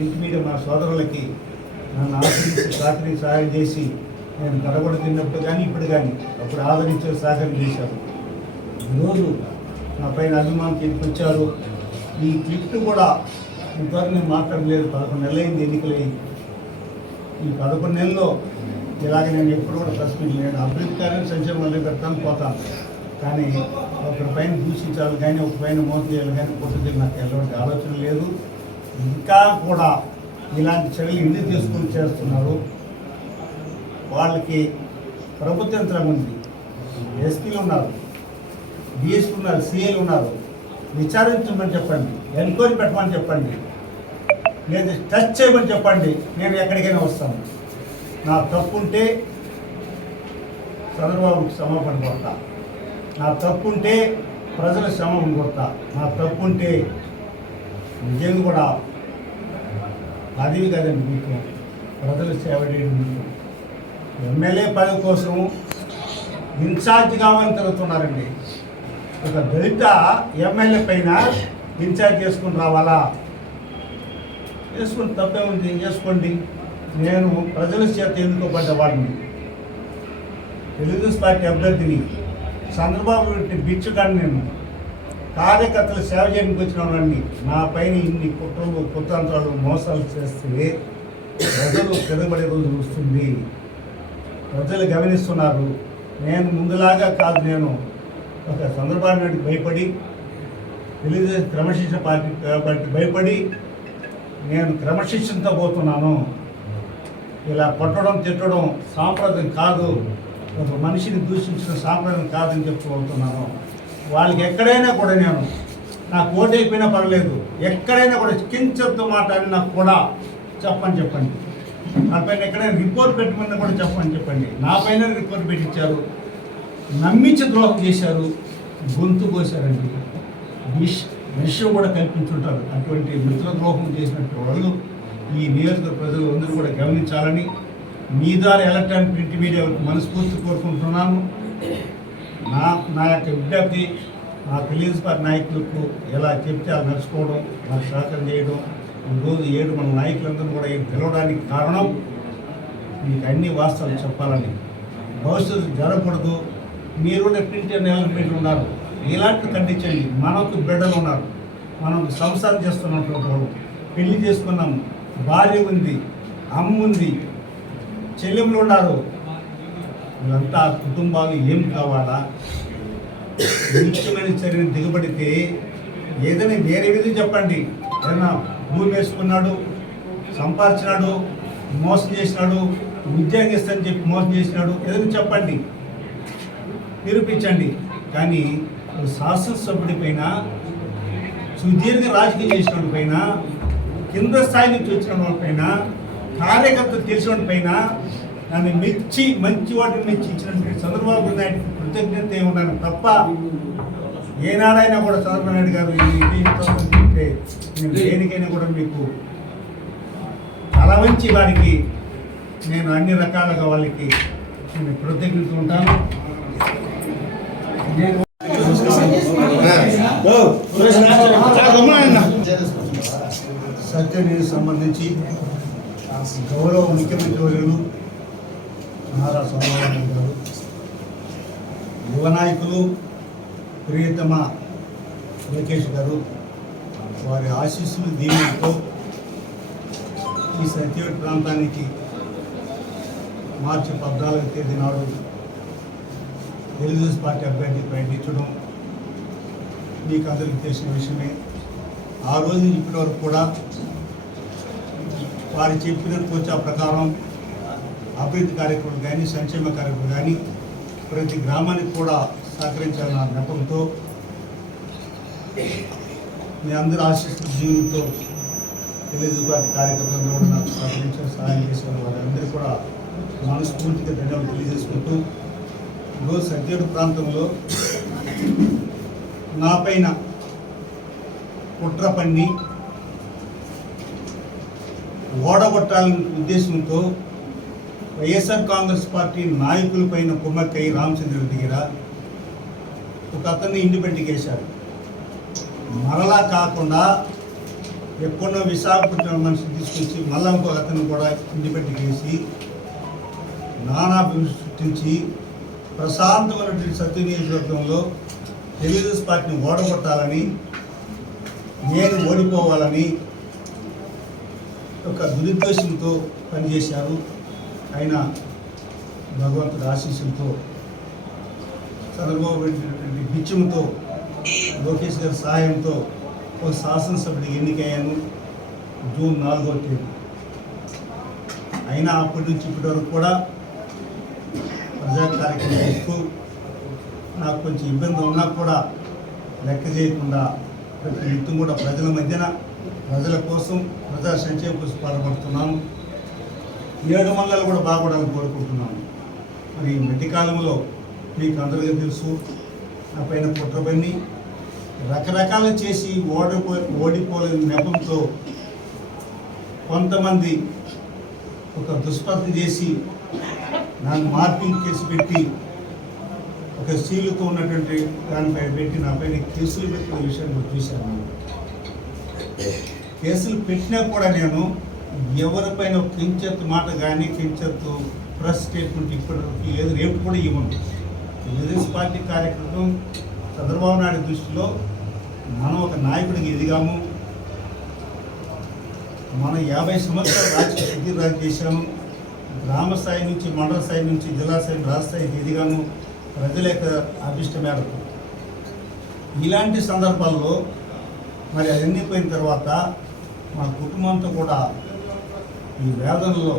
Print media మా సోదరులకి నన్ను ఆశ్రయించి రాత్రి సహాయం చేసి నేను కడగొడ తిన్నప్పుడు కానీ ఇప్పుడు కానీ అప్పుడు ఆదరించే సహకారం చేశారు. ఈరోజు నా పైన అభిమానం తీసుకొచ్చారు. ఈ క్లిప్ కూడా ఇంతవరకు నేను మాట్లాడలేదు. 11 నెలలైంది ఎన్నికలై. ఈ 11 నెలల్లో ఇలాగ నేను ఎప్పుడు కూడా ప్రెస్ మీట్ లేను. అభివృద్ధి కార్యం సంక్షేమం వల్ల పెడతాను పోతాను, కానీ ఒకరి పైన దూషించాలి కానీ ఒక పైన మోసం చేయాలి కానీ కొట్టుది నాకు ఎలాంటి ఆలోచన లేదు. ఇంకా కూడా ఇలాంటి చర్యలు ఎందుకు తీసుకొని చేస్తున్నారు? వాళ్ళకి ప్రభుత్వ యంత్రం ఉంది, ఎస్పీలు ఉన్నారు, డిఎస్పీలు ఉన్నారు, సిఐలు ఉన్నారు. విచారించమని చెప్పండి, ఎంక్వైరీ పెట్టమని చెప్పండి, లేదా టచ్ చేయమని చెప్పండి. నేను ఎక్కడికైనా వస్తాను. నా తప్పుంటే చంద్రబాబుకి క్షమాపణ కొడతా, నా తప్పుంటే ప్రజల క్షమాపణ కొడతా, నా తప్పుంటే నిజంగా కూడా అది కదండి మీకు ప్రజలు సేవ చేయడం. మీకు ఎమ్మెల్యే పదవి కోసం ఇన్ఛార్జ్ కావాలని తిరుగుతున్నారండి. ఒక దళిత ఎమ్మెల్యే పైన ఇన్ఛార్జ్ చేసుకుని రావాలా? చేసుకుని తప్పే ఉంది, చేసుకోండి. నేను ప్రజల చేత ఎన్నుకోబడ్డ వాడిని, తెలుగుదేశం పార్టీ అభ్యర్థిని. చంద్రబాబు బిచ్చుగాడిని. నేను కార్యకర్తలు సేవ చేయడానికి వచ్చిన వాడిని. నా పైన ఇన్ని కుట్రలు కుతంత్రాలు మోసాలు చేస్తే ప్రజలు తిరగబడే రోజు వస్తుంది. ప్రజలు గమనిస్తున్నారు. నేను ముందులాగా కాదు. నేను ఒక చంద్రబాబు నాయుడికి భయపడి, తెలుగుదేశం క్రమశిక్షణ పార్టీ కాబట్టి భయపడి నేను క్రమశిక్షణతో పోతున్నాను. ఇలా కొట్టడం తిట్టడం సాంప్రదాయం కాదు, ఒక మనిషిని దూషించిన సాంప్రదాయం కాదని చెప్పుకోతున్నాను. వాళ్ళకి ఎక్కడైనా కూడా నేను నాకు ఓటు అయిపోయినా పర్లేదు, ఎక్కడైనా కూడా కించొద్దు మాట అని నాకు కూడా చెప్పండి. నా పైన ఎక్కడైనా రిపోర్ట్ పెట్టమని కూడా చెప్పండి. నా పైన రిపోర్ట్ పెట్టించారు, నమ్మించి ద్రోహం చేశారు, గొంతు కోసారండి. విషయం కూడా కల్పించుంటారు. అటువంటి మిత్రద్రోహం చేసినటువంటి వాళ్ళు ఈ నియోజకవర్గ ప్రజలు అందరూ కూడా గమనించాలని మీ ద్వారా ఎలక్ట్రానిక్ ప్రింట్ మీడియా మనస్ఫూర్తి కోరుకుంటున్నాను. నా యొక్క విజ్ఞప్తి నా తెలుగుదేశం పార్టీ నాయకులకు ఎలా చెప్తే అలా నడుచుకోవడం, నాకు సహకారం చేయడం. ఈరోజు 7 మన నాయకులందరూ కూడా పిలవడానికి కారణం మీకు అన్ని వాస్తవాలు చెప్పాలని. భవిష్యత్తు జరగకూడదు. మీరు ప్రింట్ మీరు ఉన్నారు, ఇలాంటి ఖండించండి. మనకు బిడ్డలు ఉన్నారు, మనం సంసారం చేస్తున్నటువంటి వాళ్ళు, పెళ్లి చేసుకున్నాం, భార్య ఉంది, అమ్మ ఉంది, చెల్లెములు ఉన్నారు. వీళ్ళంతా కుటుంబాలు ఏం కావాలా? ముఖ్యమైన చర్యను దిగబడితే ఏదైనా వేరే విధంగా చెప్పండి. ఏదైనా భూమి వేసుకున్నాడు, సంపాదించినాడు, మోసం చేసినాడు, ఉద్యోగం ఇస్తానని చెప్పి మోసం చేసినాడు, ఏదైనా చెప్పండి, నిరూపించండి. కానీ శాసనసభ్యుడి పైన, సుదీర్ఘ రాజకీయం చేసిన వాళ్ళ పైన, కింద స్థాయి నుంచి వచ్చిన వాళ్ళ పైన, కార్యకర్తలు తెలిసిన వాళ్ళ పైన నన్ను మెచ్చి మంచి వాటిని మెచ్చి ఇచ్చినటువంటి చంద్రబాబు నాయుడు కృతజ్ఞత ఏమన్నాను తప్ప ఏనాడైనా కూడా చంద్రబాబు నాయుడు గారు చెప్తే నేను దేనికైనా కూడా మీకు తల వంచి వారికి నేను అన్ని రకాలుగా వాళ్ళకి నేను కృతజ్ఞత ఉంటాను. సత్యనికి సంబంధించి గౌరవ ముఖ్యమంత్రి వర్యులు నారా చంద్రబాబు నాయుడు గారు, యువ నాయకులు ప్రియతమ లోకేష్ గారు, వారి ఆశీస్సులు దీవెనతో ఈ సత్యవేట ప్రాంతానికి మార్చి 14వ తేదీ నాడు తెలుగుదేశం పార్టీ అభ్యర్థి ప్రకటించడం మీకు అందరికీ తెలిసిన విషయమే. ఆ రోజు ఇప్పటి వరకు కూడా వారు చెప్పిన కోచా ప్రకారం అభివృద్ధి కార్యక్రమాలు కానీ, సంక్షేమ కార్యక్రమాలు కానీ ప్రతి గ్రామానికి కూడా సహకరించాలన్న నెపంతో మీ అందరూ ఆశిస్తున్న జీవులతో తెలుగుదేశం పార్టీ కార్యకర్తలు కూడా నాకు సహకరించారు, సహాయం చేసిన వారందరూ కూడా మనస్ఫూర్తిగా ధన్యవాదాలు తెలియజేసుకుంటూ, ఈరోజు సత్యేడు ప్రాంతంలో నా పైన కుట్ర పన్ని ఓడగొట్టాలనే ఉద్దేశంతో వైఎస్ఆర్ కాంగ్రెస్ పార్టీ నాయకులపైన కుమ్మక్కై రామచంద్రుడి దగ్గర ఒక అతన్ని ఇండిపెండెంట్గా వేశారు. మరలా కాకుండా ఎక్కడో విశాఖపట్నం మనిషిని తీసుకొచ్చి మళ్ళా ఇంకో అతను కూడా ఇండిపెండెంట్ నానాభివృద్ధి సృష్టించి ప్రశాంతమైనటువంటి సత్య నియోజకవర్గంలో తెలుగుదేశం పార్టీని ఓడగొట్టాలని, నేను ఓడిపోవాలని ఒక దురుద్దేశంతో పనిచేశారు. ఆయన భగవంతుడి ఆశీస్సులతో, చంద్రబాబు రెడ్డి బిచ్చంతో, లోకేష్ గారి సహాయంతో ఒక శాసనసభ్యుడికి ఎన్నికయ్యాను జూన్ 4వ తేదీ. అయినా అప్పటి నుంచి ఇప్పటి వరకు కూడా ప్రజా కార్యక్రమం చేస్తూ నాకు కొంచెం ఇబ్బంది ఉన్నా కూడా లెక్క చేయకుండా ప్రతి నిత్యం కూడా ప్రజల మధ్యన ప్రజల కోసం ప్రజా సంక్షేమం కోసం పాల్పడుతున్నాను. 7 మండలాలు కూడా బాగుపడాలని కోరుకుంటున్నాను. మరి ఈ మధ్యకాలంలో మీకు అందరికీ తెలుసు, నా పైన కుట్రబన్ని రకరకాలు చేసి ఓడిపోలేని నెపంతో కొంతమంది ఒక దుష్ప్రతి చేసి నాకు మార్పింగ్ కేసు పెట్టి ఒక స్త్రీలతో ఉన్నటువంటి దానిపై పెట్టి నా పైన కేసులు పెట్టిన విషయాన్ని కూడా చూశాను. కేసులు పెట్టినా కూడా నేను ఎవరిపైన కించెత్తు మాట కానీ కించెత్తు ప్రెస్ స్టేట్మెంట్ ఇప్పటివరకు లేదు, రేపు కూడా ఇవ్వను. తెలుగుదేశం పార్టీ కార్యక్రమం చంద్రబాబు నాయుడు దృష్టిలో మనం ఒక నాయకుడికి ఎదిగాము. మనం 50 సంవత్సరాలు రాజకీయ చేశాము. గ్రామ స్థాయి నుంచి మండల స్థాయి నుంచి జిల్లా స్థాయి రాష్ట్ర స్థాయికి ఎదిగాము ప్రజల యొక్క అభిష్ట మేరకు. ఇలాంటి సందర్భాల్లో మరి అవన్నీ పోయిన తర్వాత మా కుటుంబంతో కూడా ఈ వేదనలో